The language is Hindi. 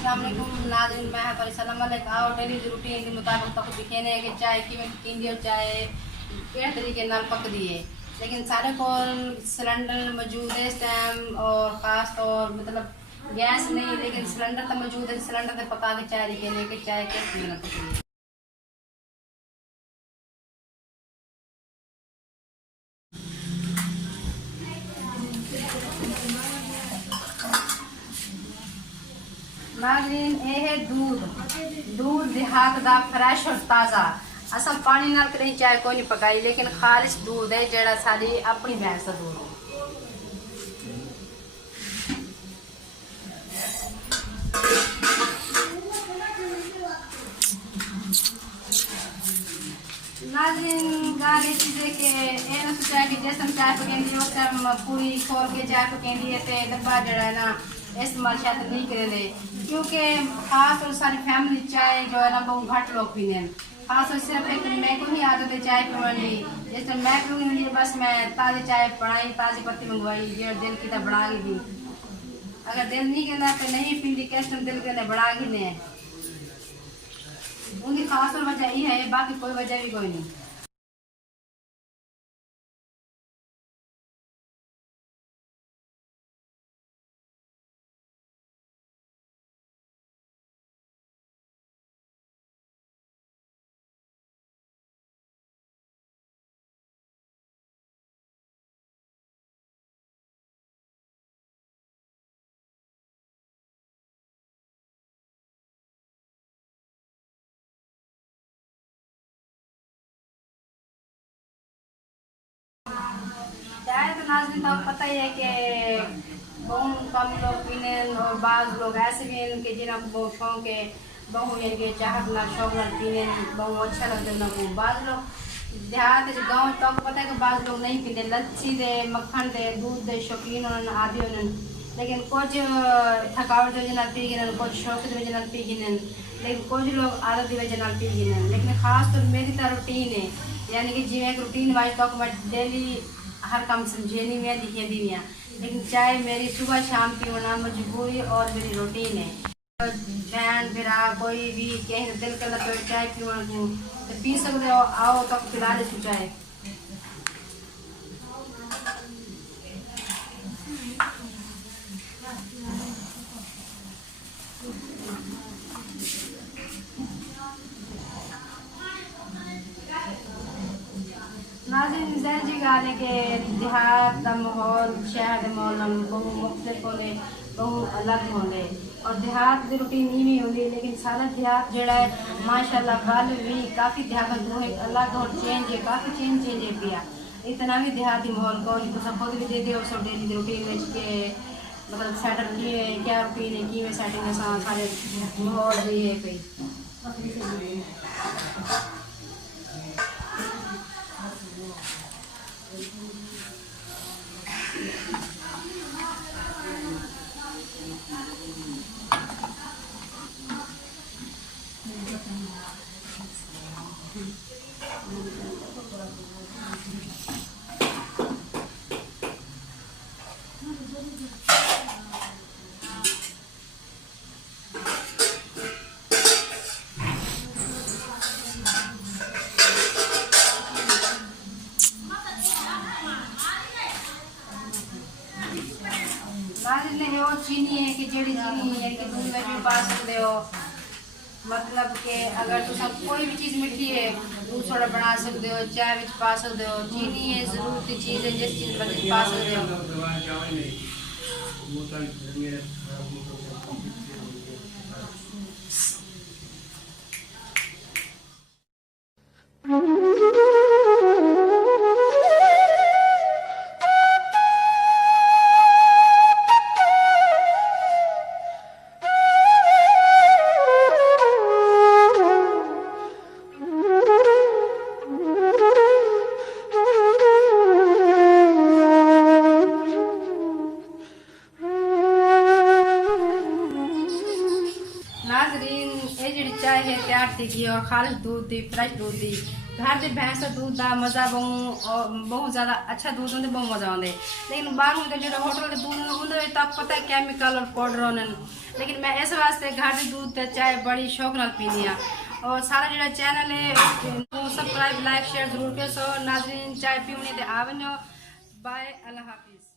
अस्सलाम वालेकुम नाज़रीन, मैं पर सलाम अलैकुम। डेली रूटीन के मुताबिक तक दिखेने कि चाय की पींदी और चाय केड़े तरीके नाल पकदी है, लेकिन सारे को सिलेंडर मौजूद है इस टाइम और खास तौर मतलब गैस नहीं, लेकिन सिलेंडर तो मौजूद है। सिलेंडर से पका के चाय दिखेने कि चाय किस तरीके नाल पकदी है। नाज़रीन ये है दूध देहात दा फ्रेश और ताज़ा। असा पानी नाल कहीं चाय कोई नहीं पकाई, लेकिन खालिश दूध है जेड़ा साडी अपनी भैंस का दूध है। नाज़रीन गाल ये चीज़ है कि ये ना सोचा कि जैसे हम चाय पकेंदी उस टाइम पूरी खोल के चाय पकेंदी है तो डब्बा जड़ा है ना इस्तेमाल शायद नहीं करेंगे, क्योंकि खास और सारी फैमिली चाय जो है ना बहुत घट लोग पीने हैं। खास और सिर्फ एक मैं को ही आदत है चाय पीने की। जैसे मैं पीऊँगी बस मैं ताज़ी चाय बनाई, ताज़ी पत्ती मंगवाई जो दिल की तो बना दी। अगर दिल नहीं कहना तो नहीं पीती, कैसे दिल कहने बना ही नहीं। उनकी खास और वजह ये है, बाकी कोई वजह भी कोई नहीं। चाय तो नाज़रीन तो पता ही है कि बहुत कम लोग पीने और बाज़ लोग ऐसे भी हैं कि जिन्हें बहुत शौक है, बहु यानी कि चाहत ना शौक ना पीने बहुत अच्छा लगता है उनको। बाज़ लोग देहात गाँव तो आपको पता है कि बाज़ लोग नहीं पीते, लस्सी दे मक्खन दे दूध दे शौकीन होने आदि होने, लेकिन कुछ थकावट की वजह पी गिन, कुछ शौक की वजह पी गिन, लेकिन कुछ लोग आदत की वजह पी गिन। लेकिन खास तो मेरी तो रूटीन है, यानी कि जिमें एक रूटीन वाइज तो मैं डेली हर काम समझे नहीं मैं लिखे भी नहीं, लेकिन चाय मेरी सुबह शाम की होना मजबूरी और मेरी रूटीन है। बहन फिर कोई भी कहीं दिल कर तो चाय पी सकते हो, आओ तो पिला दे चाय। नाज़रीन ज़ाहिर जी गाल है कि देहात का माहौल शहर के माहौल बहुत मुख्तलिफ होंगे, बहुत अलग होंगे और देहात की रूटीन इवें होंगी, लेकिन सारा देहात जोड़ा है माशाल्लाह गल भी काफ़ी देहात अलग और चेंज है, काफ़ी चेंज है पिया। इतना भी देहाती माहौल को तो खुद भी दे दो सब डेली रूटीन के मतलब सैटल किए क्या रूटीन है कि सैटिंग सारे माहौल भी है कोई। नाज़रीन वो चीनी है कि जेड़ी चीनी है कि दूध में भी पा सकते हो, मतलब कि अगर तुम कोई भी चीज़ मीठी है दूध थोड़ा बना सकते हो, चाय में पा सकते हो। चीनी है ज़रूरत की चीज़ है जिस चीज़ में पा सकते हो। नाज़रीन ये जी चाय है तैयार थी और खालिश दूध दी फ्रेश दूध दी घर के भैंस का दूध का मज़ा बहुत ज़्यादा अच्छा दूध होंगे, बहुत मज़ा आते। लेकिन बाहर जो होटल के दूध उन्हें तक पता है केमिकल और पाउडर होने। लेकिन मैं इस वास्ते घर के दूध ते चाय बड़ी शौक नाल पीनी है। और सारा जो चैनल है सब्सक्राइब लाइक शेयर जरूर कर सो। नाज़रीन चाय पीवनी ते आवनो। बाय, अल्लाह हाफिज़।